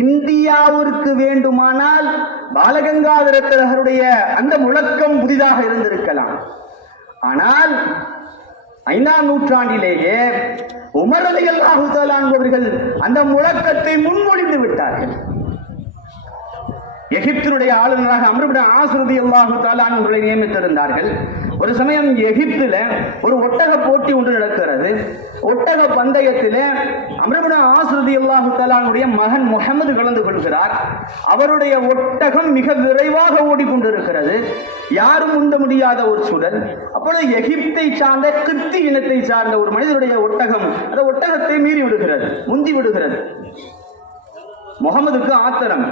இந்தியாவிற்கு வேண்டுமானால் பாலகங்காதர திலகருடைய அந்த முழக்கம் புதிதாக இருந்திருக்கலாம். ஆனால் 5ஆம் நூற்றாண்டிலேயே உமர் ரலியல்லாஹு தஆலா அவர்கள் அந்த முழக்கத்தை முன்மொழிந்து விட்டார்கள். எகிப்தினுடைய ஆளுநராக அம்ர் இப்னு ஆஸ் ரலியல்லாஹு தஆலா அவர்களை நியமித்திருந்தார்கள். ஒரு சமயம் எகிப்தில் ஒரு ஒட்டக போட்டி ஒன்று நடக்கிறது. ஒட்டக பந்தயத்தில் அம்ர் இப்னு ஆஸ் ரலியல்லாஹு தஆலா அவருடைய மகன் முஹம்மது கலந்து கொள்கிறார். அவருடைய ஒட்டகம் மிக விரைவாக ஓடிக்கொண்டிருக்கிறது. யாரும் முந்த முடியாத ஒரு சூழல். அப்பொழுது எகிப்தை சார்ந்த கிப்தி இனத்தை சார்ந்த ஒரு மனிதனுடைய ஒட்டகம் அந்த ஒட்டகத்தை மீறி விடுகிறது, முந்தி விடுகிறது. முகமதுக்கு ஆத்திரம்.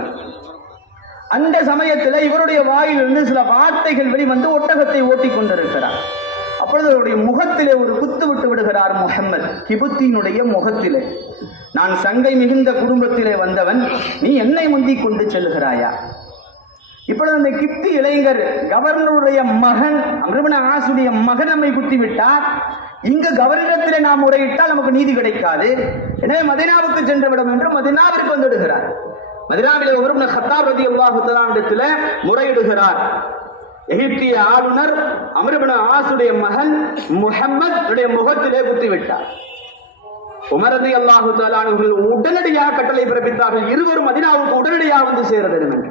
அந்த சமயத்தில் இவருடைய வாயிலிருந்து சில வார்த்தைகள் வெளிவந்து ஒட்டகத்தை ஓட்டிக் கொண்டிருக்கிறார். அப்பொழுது அவருடைய முகத்திலே ஒரு குத்து விட்டு விடுகிறார் முஹம்மது, கிபுத்தியினுடைய முகத்திலே. நான் சங்கை மிகுந்த குடும்பத்திலே வந்தவன், நீ என்னை முந்திக் கொண்டு செல்லுகிறாயா? இப்பொழுது அந்த கிப்தி இளைஞர் கவர்னருடைய மகன் அம்ர் இப்னு ஆஸுடைய மகன் நம்மை குத்தி விட்டார். இங்கு கவர்னரிடத்திலே நாம் முறையிட்டால் நமக்கு நீதி கிடைக்காது. எனவே மதீனாவுக்கு சென்று விடும் என்று மதீனாவிற்கு வந்துடுகிறார். மதீனாவிலே உமர் இப்னு கத்தாப் ரலியல்லாஹு தஆலா இடத்திலே முறையிடுகிறார். எகிப்திய ஆளுநர் அம்ர் இப்னு ஆஸுடைய மகன் முஹம்மதுடைய முகத்திலே குத்தி விட்டார். உமர் ரலியல்லாஹு தஆலா அவர்கள் உடனடியாக கட்டளை பிறப்பித்தார்கள், இருவரும் மதீனாவுக்கு உடனடியாக வந்து சேர வேண்டும் என்று.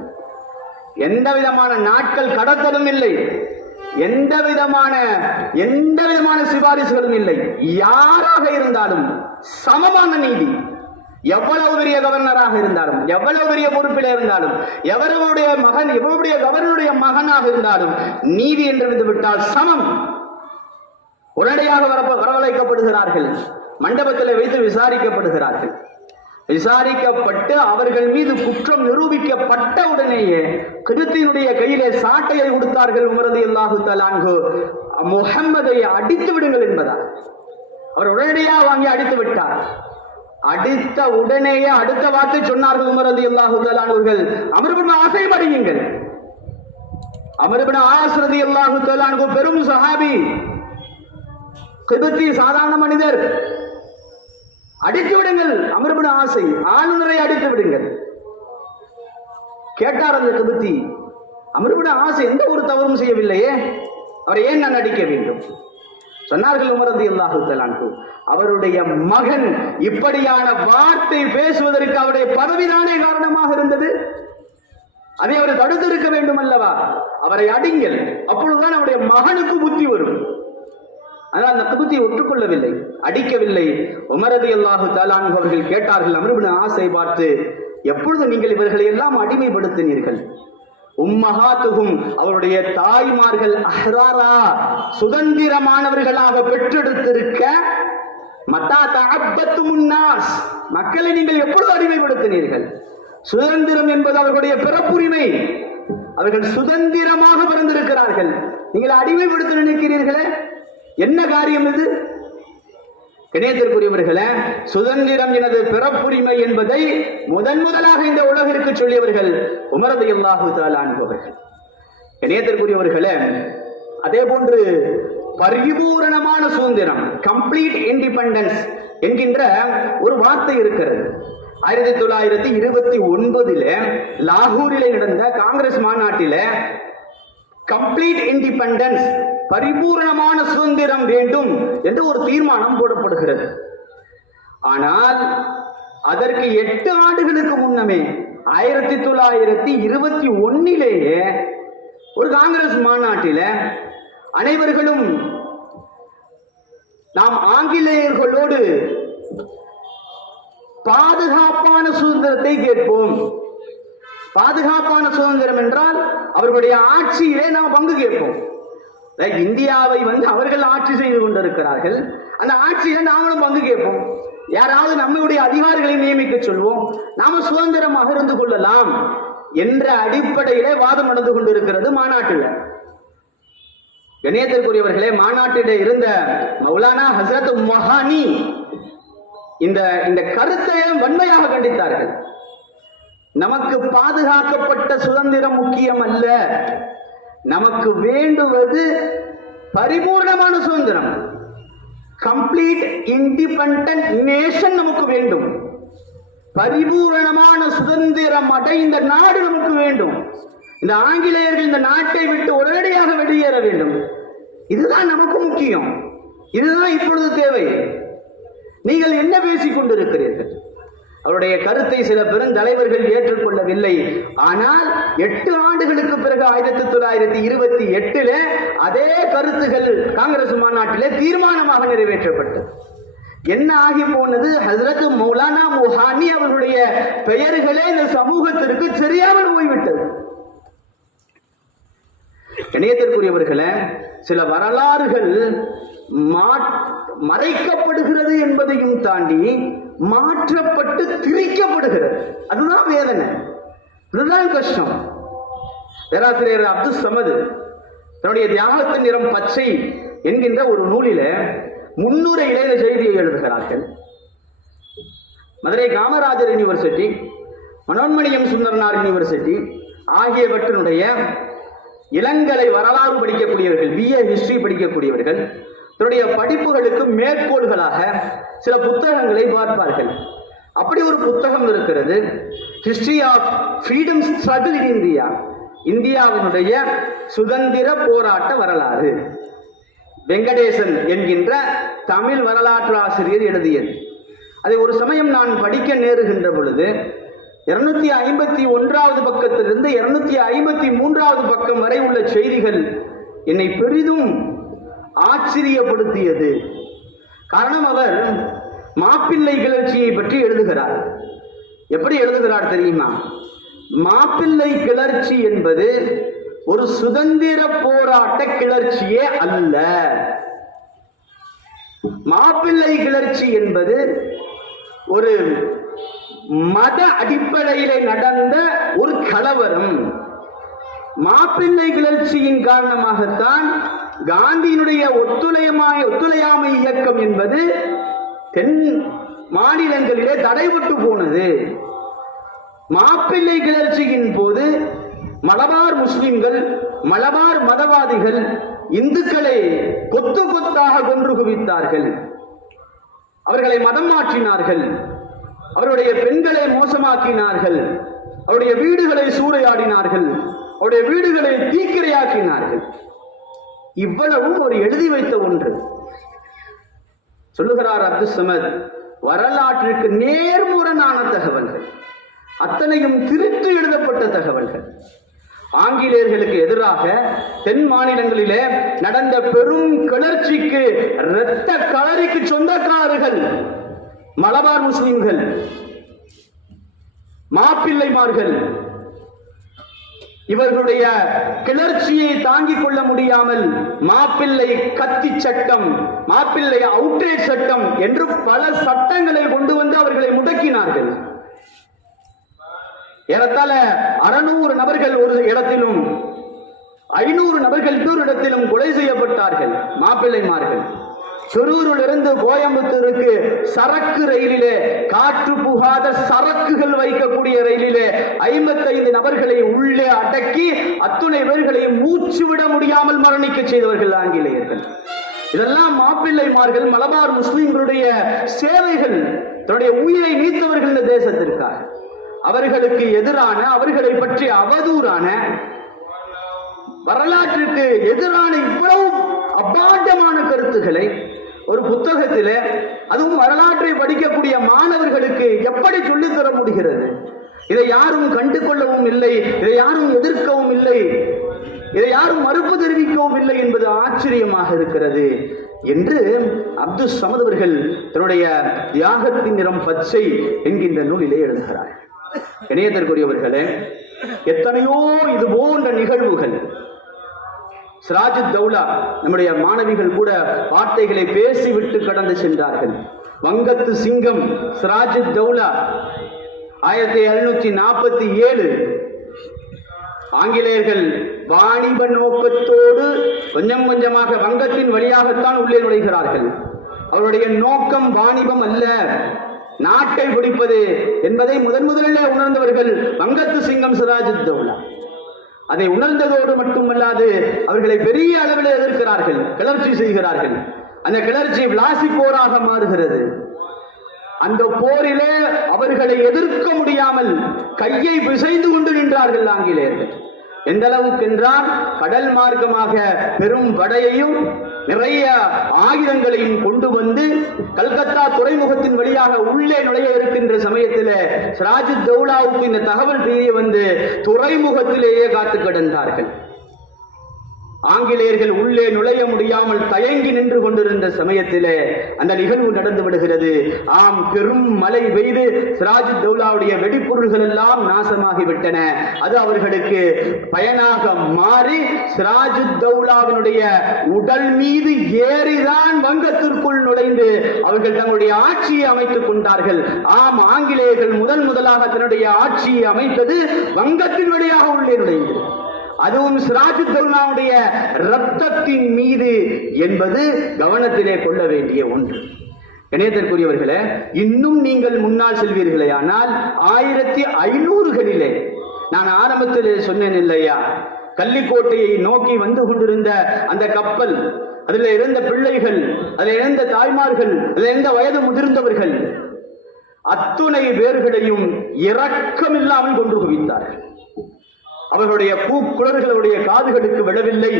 எந்த விதமான நாட்கள் கடத்தலும் இல்லை, எந்த விதமான சிபாரிசுகளும் இல்லை. யாராக இருந்தாலும் சமமான நீதி. எவ்வளவு பெரிய கவர்னராக இருந்தாலும், எவ்வளவு பெரிய பொறுப்பில் இருந்தாலும், எவருடைய கவர்னருடைய மகனாக இருந்தாலும் நீதி என்று வந்துவிட்டால் சமம். உடனடியாக வரவழைக்கப்படுகிறார்கள். மண்டபத்தில் வைத்து விசாரிக்கப்படுகிறார்கள். விசாரிக்கப்பட்டு அவர்கள் மீது குற்றம் நிரூபிக்கப்பட்ட உடனேயே கிறிஸ்தினுடைய கையிலே சாட்டையை கொடுத்தார்கள். உமர் ரலியல்லாஹு தஆலா அன்ஹு முஹம்மதை அடித்து விடுங்கள் என்பதால் அவர் உடனடியாக வாங்கி அடித்து விட்டார். அடித்த உடனேயே அடுத்த வார்த்தை சொன்னார்கள் உமர் ரலியல்லாஹு தஆலா அவர்கள், அம்ர் இப்னு ஆஸை படியுங்கள். அம்ர் இப்னு ஆஸ் ரலியல்லாஹு தஆலா அன்ஹு பெரும் சஹாபி, கிப்தி சாதாரண மனிதர். அடித்து விடுங்கள் அம்ர் இப்னு ஆஸை, ஆளுநரை அடித்து விடுங்கள். கேட்டார் அந்த கிப்தி, அம்ர் இப்னு ஆஸ் எந்த ஒரு தவறும் செய்யவில்லையே, அவரை ஏன் நான் அடிக்க வேண்டும்? சொன்னார்கள் உமர் ரலியல்லாஹு தஆலா அன்ஹு, அவருடைய மகன் இப்படியான வார்த்தை பேசுவதற்கு அவருடைய பதவிதானே காரணமாக இருந்தது. அதை அவர் தடுத்திருக்க வேண்டும் அல்லவா? அவரை அடிங்கள், அப்பொழுதுதான் அவருடைய மகனுக்கு புத்தி வரும். ஆனால் அந்த புத்தியை ஒற்றுக்கொள்ளவில்லை, அடிக்கவில்லை. உமர் ரலியல்லாஹு தஆலா அன்ஹு அவர்கள் கேட்டார்கள் அம்ர் இப்னு ஆஸை பார்த்து, எப்பொழுது நீங்கள் இவர்களை எல்லாம் அடிமைப்படுத்தினீர்கள்? உம்மஹாத்துஹும் அவருடைய தாய்மார்கள் அஹ்ராரா சுதந்திரமானவர்களாக பெற்றெடுத்திருக்க, மத்தா தஅப்பத்துமுன் நாஸ் மக்களை நீங்கள் எப்பொழுது அடிமைப்படுத்தினீர்கள்? சுதந்திரம் என்பது அவர்களுடைய பிறப்புரிமை. அவர்கள் சுதந்திரமாக பிறந்திருக்கிறார்கள். நீங்கள் அடிமைப்படுத்த நினைக்கிறீர்களே, என்ன காரியம் இது? கணேசத்திற்குரியவர்களே, சுதந்திரம் எனது பிறப்புரிமை என்பதை முதலாக இந்த உலகிற்கு சொல்லியவர்கள் உமர் ரலியல்லாஹு தஆலா அன்ஹு அவர்கள். கணேசத்திற்குரியவர்களே, அதே போன்று பரிபூரணமான சுதந்திரம், கம்ப்ளீட் இண்டிபெண்டன்ஸ் என்கின்ற ஒரு வார்த்தை இருக்கிறது. 1929 லாகூரிலே நடந்த காங்கிரஸ் மாநாட்டில கம்ப்ளீட் இண்டிபெண்டன்ஸ், பரிபூர்ணமான சுதந்திரம் வேண்டும் என்று ஒரு தீர்மானம் போடப்படுகிறது. ஆனால் அதற்கு 8 ஆண்டுகளுக்கு முன்னமே 1921 ஒரு காங்கிரஸ் மாநாட்டில் அனைவர்களும் நாம் ஆங்கிலேயர்களோடு பாதுகாப்பான சுதந்திரத்தை கேட்போம். பாதுகாப்பான சுதந்திரம் என்றால் அவர்களுடைய ஆட்சியிலே நாம் பங்கு கேட்போம். இந்தியாவை அவர்கள் ஆட்சி செய்து கொண்டிருக்கிறார்கள், அந்த ஆட்சியில நாமளும் பங்கு கேட்போம். யாராவது நம்முடைய அதிகாரிகளை நியமிக்க சொல்வோம், நாம சுதந்திரமாக இருந்து கொள்ளலாம் என்ற அடிப்படையிலே வாதம் நடந்து கொண்டிருக்கிறது மாநாட்டில். கணேசத்திற்குரியவர்களே, மாநாட்டிலே இருந்த மௌலானா ஹசரத் மொஹானி இந்த கருத்தை வன்மையாக கண்டித்தார்கள். நமக்கு பாதுகாக்கப்பட்ட சுதந்திரம் முக்கியம் அல்ல, நமக்கு வேண்டுவது பரிபூர்ணமான சுதந்திரம், கம்ப்ளீட் இண்டிபெண்டன்ட் நேஷன் நமக்கு வேண்டும். பரிபூரணமான சுதந்திரம் நிறம் அடைந்த நாடு நமக்கு வேண்டும். இந்த ஆங்கிலேயர்கள் இந்த நாட்டை விட்டு உடனடியாக வெளியேற வேண்டும். இதுதான் நமக்கு முக்கியம். இதுதான் இப்பொழுது தேவை. நீங்கள் என்ன பேசிக் கொண்டிருக்கிறீர்கள்? அவருடைய கருத்தை சில பெருந்தலைவர்கள் ஏற்றுக்கொள்ளவில்லை. ஆனால் 8 ஆண்டுகளுக்கு பிறகு 1928 அதே கருத்துகள் காங்கிரஸ் மாநாட்டிலே தீர்மானமாக நிறைவேற்றப்பட்டது. என்ன ஆகி போனது? ஹஜ்ரத் மௌலானா முஹானி அவர்களுடைய பெயர்களே இந்த சமூகத்திற்கு தெரியாமல் போய்விட்டது. இணையத்திற்குரியவர்களே, சில வரலாறுகள் மறைக்கப்படுகிறது என்பதையும் தாண்டி மாற்றப்பட்டு திரிக்கப்படுகிறது. அதுதான் வேதனை, இதுதான் கஷ்டம். பேராசிரியர் அப்துல் சமது தன்னுடைய தியாகத்தின் நிறம் பச்சை என்கின்ற ஒரு நூலில 300 இளைய செய்தியை எழுதுகிறார்கள். மதுரை காமராஜர் யூனிவர்சிட்டி, மனோன்மணியம் சுந்தரனார் யூனிவர்சிட்டி ஆகியவற்றினுடைய இளங்கலை வரலாறு படிக்கக்கூடியவர்கள், BA ஹிஸ்டரி படிக்கக்கூடியவர்கள் தன்னுடைய படிப்புகளுக்கு மேற்கோள்களாக சில புத்தகங்களை பார்ப்பார்கள். அப்படி ஒரு புத்தகம் இருக்கிறது, history of freedom struggle in India, இந்தியாவினுடைய சுதந்திர போராட்ட வரலாறு. வெங்கடேசன் என்கின்ற தமிழ் வரலாற்று ஆசிரியர் எழுதியது. அதை ஒரு சமயம் நான் படிக்க நேருகின்ற பொழுது 251வது பக்கத்திலிருந்து 253வது பக்கம் வரை உள்ள செய்திகள் என்னை பெரிதும் ஆச்சரியப்படுத்தியது. காரணம், அவர் மாப்பிள்ளை கிளர்ச்சியை பற்றி எழுதுகிறார். எப்படி எழுதுகிறார் தெரியுமா? மாப்பிள்ளை கிளர்ச்சி என்பது ஒரு சுதந்திர போராட்ட கிளர்ச்சியே அல்ல. மாப்பிள்ளை கிளர்ச்சி என்பது ஒரு மத அடிப்படையிலே நடந்த ஒரு கலவரம். மாப்பிள்ளை கிளர்ச்சியின் காரணமாகத்தான் காந்தியினுடைய ஒத்துழையாமை இயக்கம் என்பது தென் மாநிலங்களிலே தடைபட்டு போனது. மாப்பிள்ளை கிளர்ச்சியின் போது மலபார் முஸ்லிம்கள், மலபார் மதவாதிகள் இந்துக்களை கொத்து கொத்தாக கொன்று குவித்தார்கள். அவர்களை மதம் மாற்றினார்கள். அவருடைய பெண்களை மோசமாக்கினார்கள். அவருடைய வீடுகளை சூறையாடினார்கள். அவருடைய வீடுகளை தீக்கிரையாக்கினார்கள். இவ்வளவும் ஒரு எழுதி வைத்த ஒன்று. சொல்லுகிறார் அப்துல் சமத், வரலாற்றிற்கு நேர்முரணான தகவல்கள், அத்தனையும் திருத்து எழுதப்பட்ட தகவல்கள். ஆங்கிலேயர்களுக்கு எதிராக தென் மாநிலங்களிலே நடந்த பெரும் கிளர்ச்சிக்கு இரத்த களரிக்கு சொந்தக்காரர்கள் மலபார் முஸ்லிம்கள், மாப்பிள்ளைமார்கள். இவர்களுடைய கிளர்ச்சியை தாங்கிக் கொள்ள முடியாமல் மாப்பிள்ளை கத்தி சட்டம், மாப்பிள்ளை அவுட்ரேஜ் சட்டம் என்று பல சட்டங்களை கொண்டு வந்து அவர்களை முடக்கினார்கள். ஏறத்தாழ 600 நபர்கள் ஒரு இடத்திலும் 500 நபர்கள் இன்னொரு இடத்திலும் கொலை செய்யப்பட்டார்கள் மாப்பிள்ளைமார்கள். திருவூரிலிருந்து கோயம்புத்தூருக்கு சரக்கு ரயிலிலே, காற்று புகாத சரக்குகள் வைக்கக்கூடிய ரயிலிலே 55 நபர்களை உள்ளே அடக்கி அத்துணை பேர்களை மூச்சு விட முடியாமல் மரணிக்க செய்தவர்கள் ஆங்கிலேயர்கள். இதெல்லாம் மாப்பிள்ளைமார்கள், மலபார் முஸ்லிம்களுடைய சேவைகள், தன்னுடைய உயிரை நீத்தவர்கள் இந்த தேசத்திற்காக. அவர்களுக்கு எதிரான, அவர்களை பற்றி அவதூறான, வரலாற்றுக்கு எதிரான இவ்வளவு அபாண்டமான கருத்துக்களை ஒரு புத்தகத்திலே, அதுவும் வரலாற்றை படிக்கக்கூடிய மாணவர்களுக்கு எப்படி சொல்லித்தர முடிகிறது? இதை யாரும் கண்டு கொள்ளவும் இல்லை, இதை யாரும் எதிர்க்கவும் இல்லை, இதை யாரும் மறுப்பு தெரிவிக்கவும் இல்லை என்பது ஆச்சரியமாக இருக்கிறது என்று அப்துல் சமத் அவர்கள் தன்னுடைய தியாகத்தின் நிறம் பச்சை என்கின்ற நூலிலே எழுதுகிறார். இணையத்திற்குரியவர்களே, எத்தனையோ இது போன்ற நிகழ்வுகள். சிராஜுத் தௌலா, நம்முடைய மாணவிகள் கூட வார்த்தைகளை பேசிவிட்டு கடந்து சென்றார்கள். வங்கத்து சிங்கம் சிராஜுத் தௌலா 1747 ஆங்கிலேயர்கள் வாணிப நோக்கத்தோடு கொஞ்சம் கொஞ்சமாக வங்கத்தின் வழியாகத்தான் உள்ளே நுழைகிறார்கள். அவருடைய நோக்கம் வாணிபம் அல்ல, நாட்டை பிடிப்பது என்பதை முதலிலே உணர்ந்தவர்கள் வங்கத்து சிங்கம் சிராஜுத் தௌலா. அதை உணர்ந்ததோடு மட்டுமல்லாது அவர்களை பெரிய அளவில் எதிர்க்கிறார்கள், கிளர்ச்சி செய்கிறார்கள். அந்த கிளர்ச்சி விளாசி போராக மாறுகிறது. அந்த போரிலே அவர்களை எதிர்க்க முடியாமல் கையை பிசைந்து கொண்டு நின்றார்கள் ஆங்கிலேயர்கள். எந்த அளவுக்கு என்றால் கடல் மார்க்கமாக பெரும் படையையும் நிறைய ஆயுதங்களையும் கொண்டு வந்து கல்கத்தா துறைமுகத்தின் வழியாக உள்ளே நுழைய இருக்கின்ற சமயத்தில் சிராஜுத்தௌலாவுக்கு இந்த தகவல் தெரிய வந்து துறைமுகத்திலேயே காத்து கிடந்தார்கள். ஆங்கிலேயர்கள் உள்ளே நுழைய முடியாமல் தயங்கி நின்று கொண்டிருந்த சமயத்திலே அந்த நிகழ்வு நடந்து விடுகிறது. ஆம், பெரும் மழை பெய்து சிராஜுத்தௌலாவுடைய வெடிப்பொருள்கள் எல்லாம் நாசமாகிவிட்டன. அது அவர்களுக்கு பயனாக மாறி சிராஜுத்தௌலாவினுடைய உடல் மீது ஏறிதான் வங்கத்திற்குள் நுழைந்து அவர்கள் தங்களுடைய ஆட்சியை அமைத்துக் கொண்டார்கள். ஆம், ஆங்கிலேயர்கள் முதலாக தன்னுடைய ஆட்சியை அமைத்தது வங்கத்தின் வழியாக உள்ளே நுழைந்தது. அதுவும் சிராஜுத்தௌலாவுடைய இரத்தத்தின் மீது என்பது கவனத்திலே கொள்ள வேண்டிய ஒன்று. இணையத்திற்குரியவர்களே, இன்னும் நீங்கள் முன்னால் செல்வீர்களே ஆனால் 1500களிலே நான் ஆரம்பத்தில் சொன்னேன் இல்லையா, கள்ளிக்கோட்டையை நோக்கி வந்து கொண்டிருந்த அந்த கப்பல், அதில் இருந்த பிள்ளைகள், அதில் இருந்த தாய்மார்கள், அதில் இருந்த வயது முதிர்ந்தவர்கள் அத்துணை பேர்களையும் இரக்கமில்லாமல் கொண்டு குவித்தார்கள். அவர்களுடைய கூக்குரல்களுடைய காதுகளுக்கு விழவில்லை.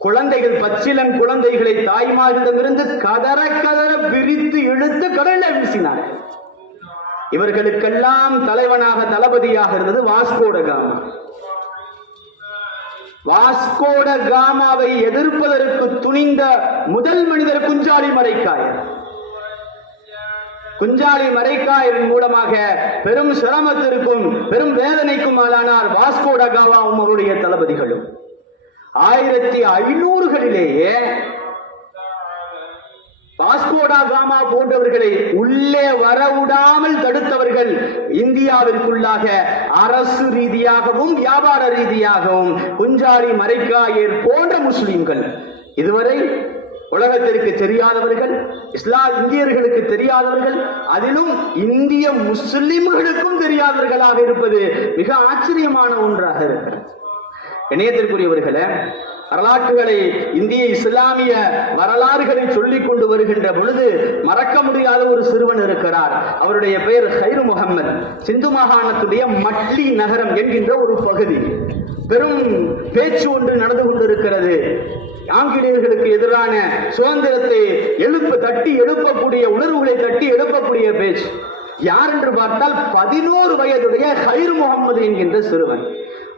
குழந்தைகள், பச்சிலன் குழந்தைகளை தாய்மாரிடமிருந்து கதற கதற விரித்து இழுத்து கடலில் வீசினார்கள். இவர்களுக்கெல்லாம் தலைவனாக தளபதியாக இருந்தது வாஸ்கோட காமா. வாஸ்கோட காமாவை எதிர்ப்பதற்கு துணிந்த முதல் மனிதர் குஞ்சாலி மரைக்காயர். குஞ்சாலி மரைக்காயரின் மூலமாக பெரும் சிரமத்திற்கும் பெரும் வேதனைக்கும் ஆளானார் வாஸ்கோட காமாவும் அவருடைய தளபதிகளும். 1500களிலேயே வாஸ்கோடா காமா போன்றவர்களை உள்ளே வரவிடாமல் தடுத்தவர்கள் இந்தியாவிற்குள்ளாக அரசு ரீதியாகவும் வியாபார ரீதியாகவும் குஞ்சாலி மரைக்காயர் போன்ற முஸ்லிம்கள். இதுவரை உலகத்திற்கு தெரியாதவர்கள், இந்தியர்களுக்கு தெரியாதவர்கள், அதிலும் இந்திய முஸ்லிம்களுக்கும் தெரியாதவர்களாக இருப்பது மிக ஆச்சரியமான ஒன்றாக இருக்கிறது. இணையத்திற்குரியவர்களே, வரலாற்றுகளை, இந்திய இஸ்லாமிய வரலாறுகளை சொல்லிக் கொண்டு வருகின்ற பொழுது மறக்க முடியாத ஒரு சிறுவன் இருக்கிறார். அவருடைய பெயர் ஹைரு முகமது. சிந்து மாகாணத்துடைய மட்லி நகரம் என்கின்ற ஒரு பகுதி. பெரும் பேச்சு ஒன்று நடந்து கொண்டிருக்கிறது. ஆங்கிலேயர்களுக்கு எதிரான சுதந்திரத்தை தட்டி எழுப்பக்கூடிய உணர்வுகளை தட்டி எழுப்பக்கூடிய பேச்சு. யார் என்று பார்த்தால் 11 வயதுடைய ஹைரு முகமது என்கின்ற சிறுவன்.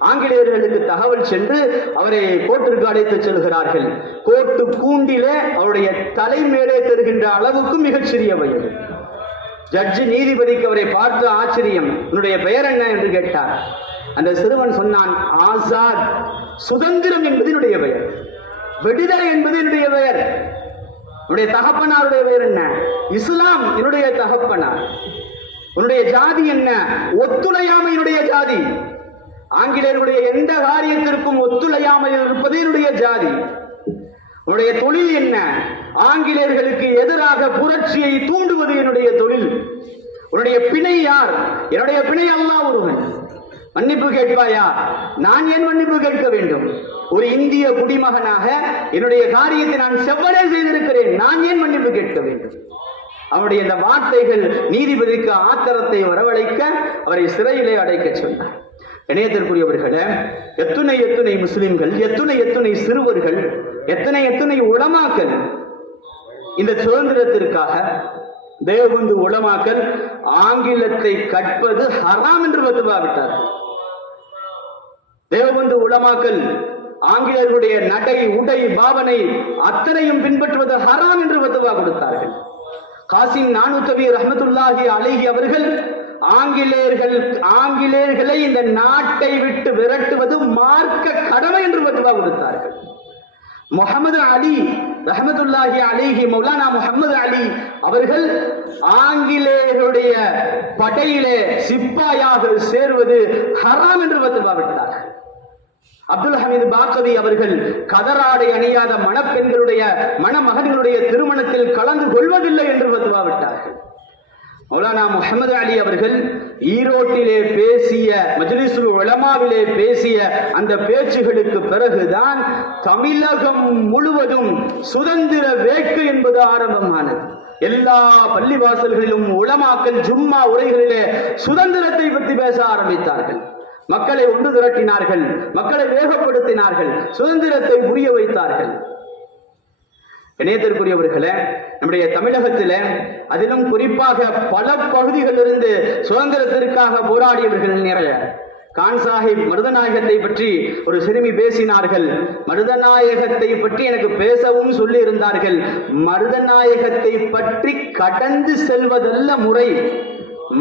ஆங்கிலேயர்களுக்கு தகவல் சென்று அவரை கோர்ட்டிற்கு அழைத்து செல்கிறார்கள். கோர்ட்டு கூண்டிலே அவருடைய தலைமேலே தருகின்ற அளவுக்கு மிகச்சிறிய வயது. ஜட்ஜி நீதிபதிக்கு அவரை பார்த்து ஆச்சரியம், உன்னுடைய பெயர் என்ன என்று கேட்டார். அந்த சிறுவன் சொன்னான், ஆசாத், சுதந்திரம் என்பது என்னுடைய பெயர், விடுதலை என்பது என்னுடைய பெயர். உன்னுடைய தகப்பனாருடைய பெயர் என்ன? இஸ்லாம் என்னுடைய தகப்பனார். உன்னுடைய ஜாதி என்ன? ஒத்துழையாமை என்னுடைய ஜாதி. ஆங்கிலேயருடைய எந்த காரியத்திற்கும் ஒத்துழையாமல் இருப்பது என்னுடைய ஜாதி. உன்னுடைய தொழில் என்ன? ஆங்கிலேயர்களுக்கு எதிராக புரட்சியை தூண்டுவது என்னுடைய தொழில். உன்னுடைய பிணை யார்? என்னுடைய பிணை அல்லாஹ் ஒருவன். மன்னிப்பு கேட்பாயா? நான் ஏன் மன்னிப்பு கேட்க வேண்டும்? ஒரு இந்திய குடிமகனாக என்னுடைய காரியத்தை நான் செவ்வனே செய்திருக்கிறேன், நான் ஏன் மன்னிப்பு கேட்க வேண்டும்? அவருடைய இந்த வார்த்தைகள் நீதிபதிக்கு ஆத்திரத்தை வரவழைக்க அவரை சிறையிலே அடைக்க சொன்னார். இணையத்திற்குரியவர்களே, எத்துணை முஸ்லிம்கள், எத்துணை சிறுவர்கள், எத்தனை உலமாக்கள் இந்த சுதந்திரத்திற்காக தேவபந்து உலமாக்கள் ஆங்கிலத்தை கற்பது ஹராம் என்று ஃபத்வா விட்டார்கள். தேவபந்து உலமாக்கள் ஆங்கிலேயர்களுடைய நடை, உடை, பாவனை அத்தனையும் பின்பற்றுவது ஹராம் என்று ஃபத்வா கொடுத்தார்கள். காசிம் நானூத்தவி ரஹ்மத்துல்லாஹி அலைஹி அவர்கள் ஆங்கிலேயர்களை இந்த நாட்டை விட்டு விரட்டுவது மார்க்க கடமை என்று ஃபத்வா கொடுத்தார்கள். முஹம்மது அலி ரஹ்மத்துல்லாஹி அலைஹி, மௌலானா முஹம்மது அலி அவர்கள் ஆங்கிலேயருடைய படையிலே சிப்பாயாக சேர்வது ஹராம் என்று ஃபத்வா விட்டார்கள். அப்துல் ஹமீது பாக்கவி அவர்கள் கதராடை அணியாத மணப்பெண்களுடைய மணமகன்களுடைய திருமணத்தில் கலந்து கொள்வதில்லை என்று ஃபத்வா விட்டார்கள். மௌலானா முஹம்மது அலி அவர்கள் ஈரோட்டிலே பேசிய, மஜ்லிஸுல் உலமாவிலே பேசிய அந்த பேச்சுகளுக்கு பிறகுதான் தமிழகம் முழுவதும் சுதந்திர வேட்கை என்பது ஆரம்பமானது. எல்லா பள்ளிவாசல்களிலும் உலமாக்கள் ஜும்மா உரைகளிலே சுதந்திரத்தை பற்றி பேச ஆரம்பித்தார்கள். மக்களை ஒன்று திரட்டினார்கள், மக்களை வேகப்படுத்தினார்கள், சுதந்திரத்தை புரிய வைத்தார்கள். இணையத்திற்குரியவர்களே, நம்முடைய தமிழகத்தில் அதிலும் குறிப்பாக பல பகுதிகளிலிருந்து சுதந்திரத்திற்காக போராடியவர்கள் நிறைய. கான் சாஹிப் மருதநாயகத்தை பற்றி ஒரு சிறுமி பேசினார்கள். மருதநாயகத்தை பற்றி எனக்கு பேசவும் சொல்லி இருந்தார்கள். மருதநாயகத்தை பற்றி கடந்து செல்வதல்ல முறை,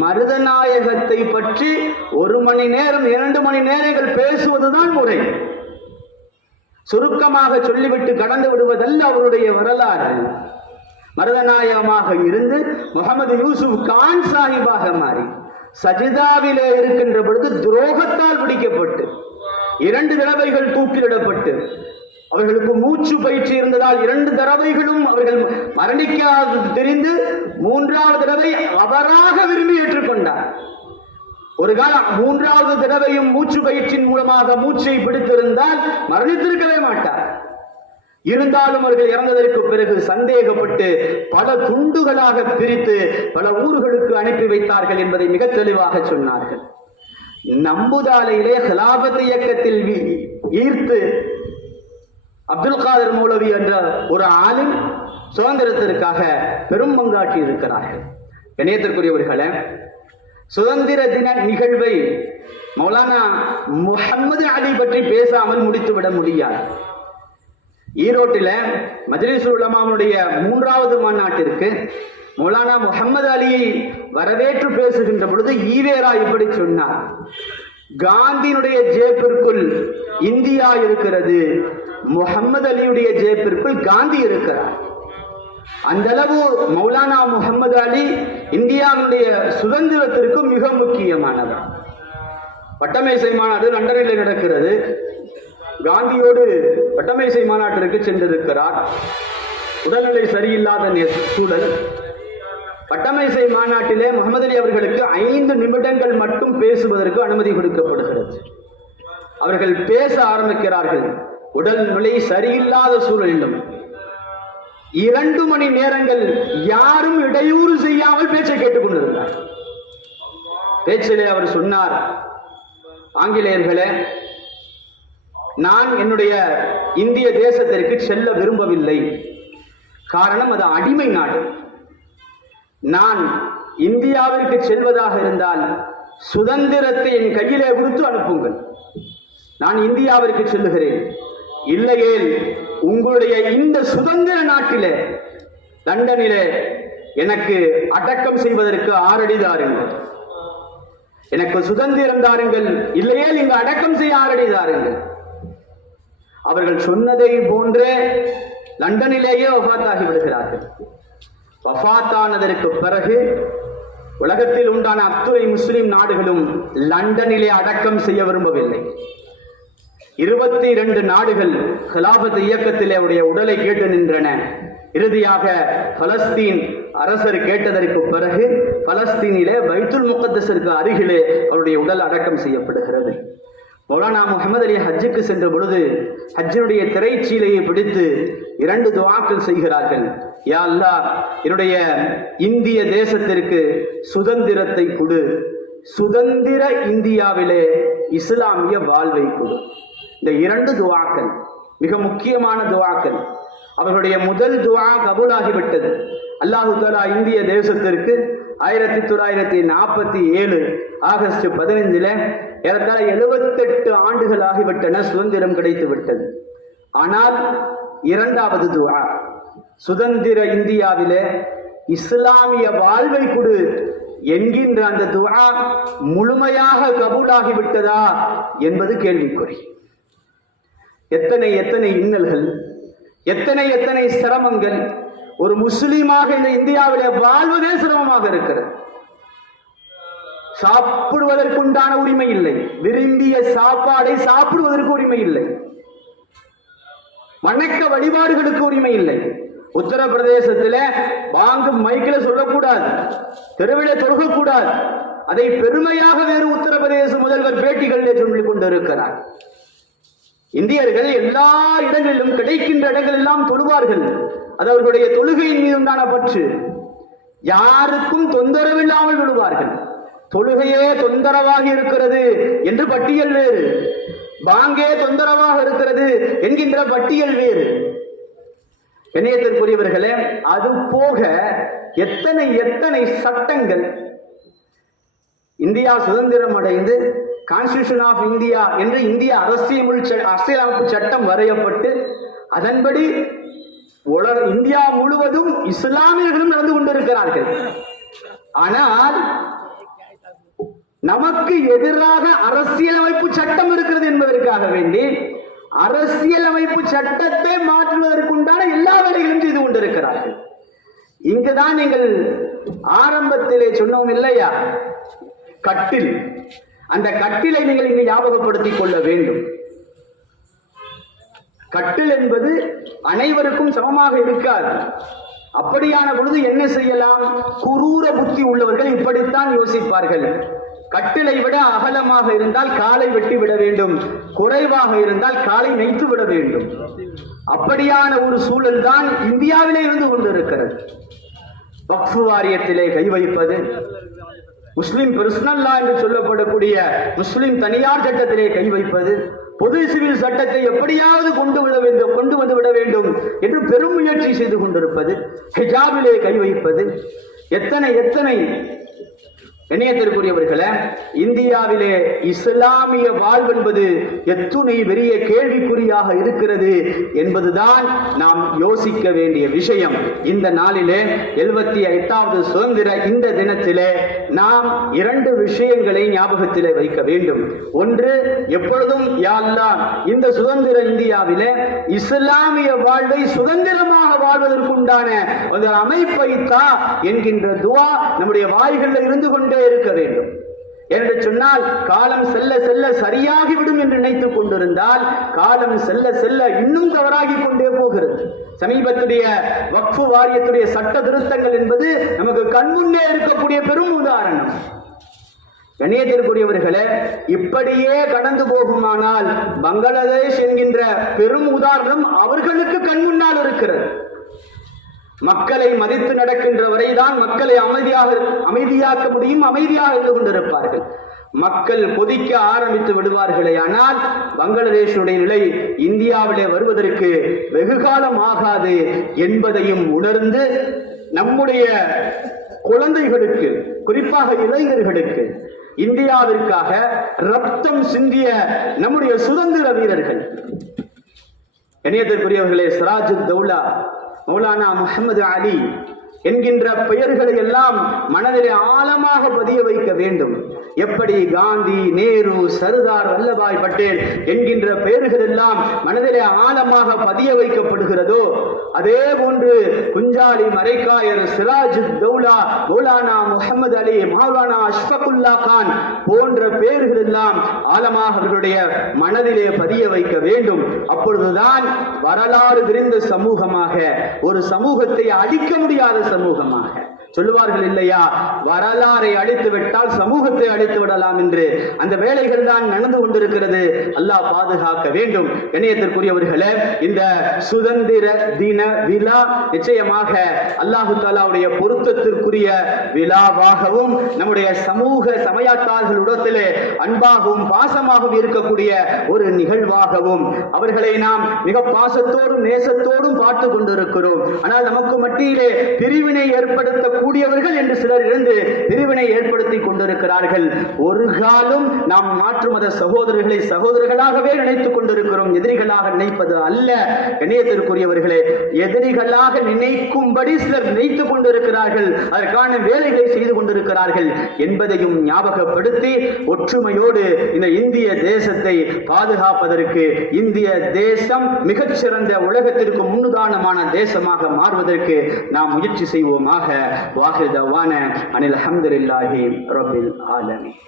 மருதநாயகத்தை பற்றி 1 மணி நேரம் 2 மணி நேரங்கள் பேசுவதுதான் முறை. சுருக்கமாக சொல்லிவிட்டு கடந்து விடுவதல்ல அவருடைய வரலாறு. மருதநாயகமாக இருந்து முகமது யூசுப் கான் சாஹிபாக மாறி சஜிதாவிலே இருக்கின்ற பொழுது துரோகத்தால் பிடிக்கப்பட்டு 2 தடவைகள் தூக்கிலிடப்பட்டு அவர்களுக்கு மூச்சு பயிற்சி இருந்ததால் 2 தடவைகளும் அவர்கள் மரணிக்காது தெரிந்து 3வது தடவை அவராக விரும்பி ஏற்றுக்கொண்டார். ஒரு காலம் 3வது தடவையும் மூச்சு பயிற்சியின் மூலமாக மூச்சை பிடித்திருந்தால் மரணித்திருக்கவே மாட்டார். இருந்தாலும் அவர்கள் இறந்ததற்கு பிறகு சந்தேகப்பட்டு பல துண்டுகளாக பிரித்து பல ஊர்களுக்கு அனுப்பி வைத்தார்கள் என்பதை மிக தெளிவாக சொன்னார்கள். நம்புதாலையிலே ஹிலாபத் இயக்கத்தில் ஈர்த்து அப்துல் காதர் மௌலவி என்ற ஒரு ஆளும் சுதந்திரத்திற்காக பெரும் பங்காற்றி இருக்கிறார்கள். இணையத்திற்குரியவர்களே, சுதந்திர தின நிகழ்வை மௌலானா முஹம்மது அலி பற்றி பேசாமல் முடித்துவிட முடியாது. ஈரோட்டில் மஜ்லிஸுல் உலமாவுடைய 3வது மாநாட்டிற்கு மௌலானா முஹம்மது அலியை வரவேற்று பேசுகின்ற பொழுது ஈவேரா இப்படி சொன்னார்: காந்தியினுடைய ஜேப்பிற்குள் இந்தியா இருக்கிறது, முஹம்மது அலியுடைய ஜேப்பிற்குள் காந்தி இருக்கிறார். அந்த அளவு மௌலானா முஹம்மது அலி இந்தியாவுடைய சுதந்திரத்திற்கு மிக முக்கியமானவர். வட்டமேசை மாநாடு லண்டனில் நடக்கிறது. காந்தியோடு வட்டமேசை மாநாட்டிற்கு சென்றிருக்கிறார். உடல்நிலை சரியில்லாத சூழல். வட்டமேசை மாநாட்டிலே முகமது அலி அவர்களுக்கு 5 நிமிடங்கள் மட்டும் பேசுவதற்கு அனுமதி கொடுக்கப்படுகிறது. அவர்கள் பேச ஆரம்பிக்கிறார்கள். உடல்நிலை சரியில்லாத சூழலிலும் 2 மணி நேரங்கள் யாரும் இடையூறு செய்யாமல் பேச்சை கேட்டுக்கொண்டிருந்தார். பேச்சிலே அவர் சொன்னார்: ஆங்கிலேயர்களே, நான் என்னுடைய இந்திய தேசத்திற்கு செல்ல விரும்பவில்லை. காரணம், அது அடிமை நாடு. நான் இந்தியாவிற்கு செல்வதாக இருந்தால் சுதந்திரத்தை என் கையிலே கொடுத்து அனுப்புங்கள். நான் இந்தியாவிற்கு செல்லுகிறேன். இல்லையேல் உங்களுடைய இந்த சுதந்திர நாட்டிலே லண்டனிலே எனக்கு அடக்கம் செய்வதற்கு 6 அடி தாருங்கள். எனக்கு சுதந்திரம் தாருங்கள், இல்லையேல் இங்கு அடக்கம் செய்ய 6 அடி தாருங்கள். அவர்கள் சொன்னதை போன்றே லண்டனிலேயே வஃபாத்தாகி விடுகிறார்கள். வஃபாத்தானதற்கு பிறகு உலகத்தில் உண்டான அத்துணை முஸ்லிம் நாடுகளும் லண்டனிலே அடக்கம் செய்ய விரும்பவில்லை. 22 நாடுகள் ஹிலாபத் இயக்கத்திலே அவருடைய உடலை கேட்டு நின்றன. இறுதியாக பலஸ்தீன் அரசர் கேட்டதற்கு பிறகு பலஸ்தீனிலே பைத்துல் முகத்தஸிற்கு அருகிலே அவருடைய உடல் அடக்கம் செய்யப்படுகிறது. மௌலானா முஹம்மது அலி ஹஜ்ஜுக்கு சென்ற பொழுது ஹஜ்ஜினுடைய திரைச்சீலையை பிடித்து 2 துஆக்கள் செய்கிறார்கள். யா அல்லாஹ், என்னுடைய இந்திய தேசத்திற்கு சுதந்திரத்தை கொடு, சுதந்திர இந்தியாவிலே இஸ்லாமிய வாழ்வை கொடு. இந்த 2 துஆக்கள் மிக முக்கியமான துஆக்கள். அவர்களுடைய முதல் துஆ கபூலாகிவிட்டது. அல்லாஹு தஆலா இந்திய தேசத்திற்கு 1947 ஆகஸ்ட் 15 ஏறத்தாழ 78 ஆண்டுகள் ஆகிவிட்டன, சுதந்திரம் கிடைத்து விட்டது. ஆனால் 2வது துஆ, சுதந்திர இந்தியாவிலே இஸ்லாமிய வாழ்வை கொடு என்கின்ற அந்த துஆ முழுமையாக கபூலாகிவிட்டதா என்பது கேள்விக்குறி. எத்தனை எத்தனை இன்னல்கள், எத்தனை எத்தனை சிரமங்கள். ஒரு முஸ்லீமாக இந்த இந்தியாவிலே வாழ்வதே சிரமமாக இருக்கிறது. சாப்பிடுவதற்குண்டான உரிமை இல்லை, விரும்பிய சாப்பாடை சாப்பிடுவதற்கு உரிமை இல்லை, வணக்க வழிபாடுகளுக்கு உரிமை இல்லை. உத்தரப்பிரதேசத்தில் வாங்க மைக்கில் சொல்லக்கூடாது, தெருவிலே தொழுகக்கூடாது. அதை பெருமையாக வேறு உத்தரப்பிரதேச முதல்வர் பேட்டிகளிலே சொல்லிக் கொண்டிருக்கிறார். இந்தியர்கள் எல்லா இடங்களிலும் கிடைக்கின்ற இடங்கள் எல்லாம் தொழுவார்கள். அது அவர்களுடைய தொழுகையின் மீது உண்டான பற்று. யாருக்கும் தொந்தரவில்லாமல் விடுவார்கள். தொழுகையே தொந்தரவாக இருக்கிறது என்று பட்டியல் வேறு, பாங்கே தொந்தரவாக இருக்கிறது என்கின்ற பட்டியல் வேறு. இணையத்திற்குரியவர்களே, அது போக எத்தனை எத்தனை சட்டங்கள் இந்தியா சுதந்திரம் அடைந்து கான்ஸ்டிடியூஷன் ஆஃப் இந்தியா என்று இந்திய அரசியலமைப்பு சட்டம் வரையப்பட்டு அதன்படி இந்தியா முழுவதும் இஸ்லாமியர்களும் நடந்து கொண்டிருக்கிறார்கள். ஆனால் நமக்கு எதிராக அரசியலமைப்பு சட்டம் இருக்கிறது என்பதற்காக வேண்டி அரசியலமைப்பு சட்டத்தை மாற்றுவதற்குண்டான எல்லா வேலைகளும் செய்து கொண்டிருக்கிறார்கள். இங்குதான் நீங்கள் ஆரம்பத்திலே சொன்னோம் இல்லையா, கட்டில். அந்த கட்டிலை நீங்கள் இங்கு ஞாபகப்படுத்திக் கொள்ள வேண்டும். கட்டில் என்பது அனைவருக்கும் சமமாக இருக்காது. அப்படியான பொழுது என்ன செய்யலாம்? குரூர புத்தி உள்ளவர்கள் இப்படித்தான் யோசிப்பார்கள். கட்டிலை விட அகலமாக இருந்தால் காலை வெட்டி விட வேண்டும், குறைவாக இருந்தால் காலை நெய்த்து விட வேண்டும். அப்படியான ஒரு சூழல் தான் இந்தியாவிலே இருந்து கொண்டிருக்கிறது. வக்ஃப் வாரியத்திலே கை வைப்பது, முஸ்லிம் பர்சனல் லா என்று சொல்லப்படக்கூடிய முஸ்லிம் தனியார் சட்டத்திலே கை வைப்பது, பொது சிவில் சட்டத்தை எப்படியாவது கொண்டு வந்து விட வேண்டும் என்று பெரும் முயற்சி செய்து கொண்டிருப்பது, ஹிஜாபிலே கை வைப்பது, எத்தனை எத்தனை. இணையத்திற்குரியவர்களே, இந்தியாவிலே இஸ்லாமிய வாழ்வென்பது எத்துணை பெரிய கேள்விக்குறியாக இருக்கிறது என்பதுதான் நாம் யோசிக்க வேண்டிய விஷயம். இந்த நாளிலே 78வது சுதந்திர இந்த தினத்திலே நாம் 2 விஷயங்களை ஞாபகத்திலே வைக்க வேண்டும். ஒன்று, எப்பொழுதும் யா அல்லாஹ் இந்த சுதந்திர இந்தியாவிலே இஸ்லாமிய வாழ்வை சுதந்திரமாக வாழ்வதற்குண்டான ஒரு அமைப்பை தா என்கின்ற துஆ நம்முடைய வாய்களில் இருந்து கொண்டே இருக்க வேண்டும். என்று சொன்னால் காலம் செல்ல செல்ல சரியாகிவிடும் என்று நினைத்துக் கொண்டிருந்தால் காலம் செல்ல செல்ல இன்னும் தவறாகி கொண்டே போகிறது. சமீபத்துடைய வக்ஃப் வாரியத்துடைய சட்ட திருத்தங்கள் என்பது நமக்கு கண்முன்னே இருக்கக்கூடிய பெரும் உதாரணம். கண்ணியத்திற்குரியவர்களே, இப்படியே கடந்து போகுமானால் பங்களாதேஷ் என்கின்ற பெரும் உதாரணம் அவர்களுக்கு கண்முன்னால் இருக்கிறது. மக்களை மதித்து நடக்கின்ற வரைதான் மக்களை அமைதியாக்க முடியும், அமைதியாக இருந்து கொண்டிருப்பார்கள். மக்கள் கொதிக்க ஆரம்பித்து விடுவார்களே ஆனால் பங்களாதேஷுடைய நிலை இந்தியாவிலே வருவதற்கு வெகு காலம் ஆகாது என்பதையும் உணர்ந்து நம்முடைய குழந்தைகளுக்கு, குறிப்பாக இளைஞர்களுக்கு, இந்தியாவிற்காக ரத்தம் சிந்திய நம்முடைய சுதந்திர வீரர்கள், இணையத்திற்குரியவர்களே, சிராஜுத் தௌலா, மௌலானா முஹம்மது அலி என்கின்ற பெயர்களை எல்லாம் மனதிலே ஆழமாக பதிய வைக்க வேண்டும். எப்படி காந்தி, நேரு, சர்தார் வல்லபாய் பட்டேல் என்கின்ற பெயர்கள் எல்லாம் மனதிலே ஆழமாக பதிய வைக்கப்படுகிறதோ அதே போன்று குஞ்சாலி மரைக்காயர், சிராஜுத் தௌலா, மௌலானா முஹம்மது அலி, மௌலானா அஷ்ஃபகுல்லா கான் போன்ற பெயர்கள் எல்லாம் ஆழமாக அவர்களுடைய மனதிலே பதிய வைக்க வேண்டும். அப்பொழுதுதான் வரலாறு விரிந்த சமூகமாக, ஒரு சமூகத்தை அழிக்க முடியாத சமூகமாக, சொல்லுவார்கள் இல்லையா, வரலாறை அழித்து விட்டால் சமூகத்தை அழித்து விடலாம் என்று. அந்த வேலைகள் தான் நடந்து கொண்டிருக்கிறது. அல்லாஹ் பாதுகாக்க வேண்டும். இணையத்திற்குரியவர்களே, இந்த சுதந்திர தின விழா நிச்சயமாக அல்லாஹு தஆலாவுடைய பொருத்தத்திற்குரிய விழாவாகவும் நம்முடைய சமூக சமயத்தார்களுடத்திலே அன்பாகவும் பாசமாகவும் இருக்கக்கூடிய ஒரு நிகழ்வாகவும் அவர்களை நாம் மிக பாசத்தோடும் நேசத்தோடும் பார்த்து கொண்டிருக்கிறோம். ஆனால் நமக்கு மத்தியிலே பிரிவினை ஏற்படுத்த கூடியவர்கள் என்று சிலர் இருந்து பிரிவினை ஏற்படுத்தி கொண்டிருக்கிறார்கள். ஒரு காலம் நாம் மாற்று மத சகோதரர்களை சகோதரர்களாகவே நினைத்துக் கொண்டிருக்கிறோம், எதிரிகளாக நினைப்பது அல்ல. கண்ணியத்திற்குரியவர்களே, எதிரிகளாக நினைக்கும்படி சிலர் நினைத்துக் கொண்டிருக்கிறார்கள், அதற்கான வேலைகளை செய்து கொண்டிருக்கிறார்கள் என்பதையும் ஞாபகப்படுத்தி ஒற்றுமையோடு இந்த இந்திய தேசத்தை பாதுகாப்பதற்கு, இந்திய தேசம் மிகச்சிறந்த உலகத்திற்கு முன்னுதாரணமான தேசமாக மாறுவதற்கு நாம் முயற்சி செய்வோமாக. வாஹிர் தவானா அனில் அல்ஹம்துலில்லாஹி ரப்பில் ஆலமீன்.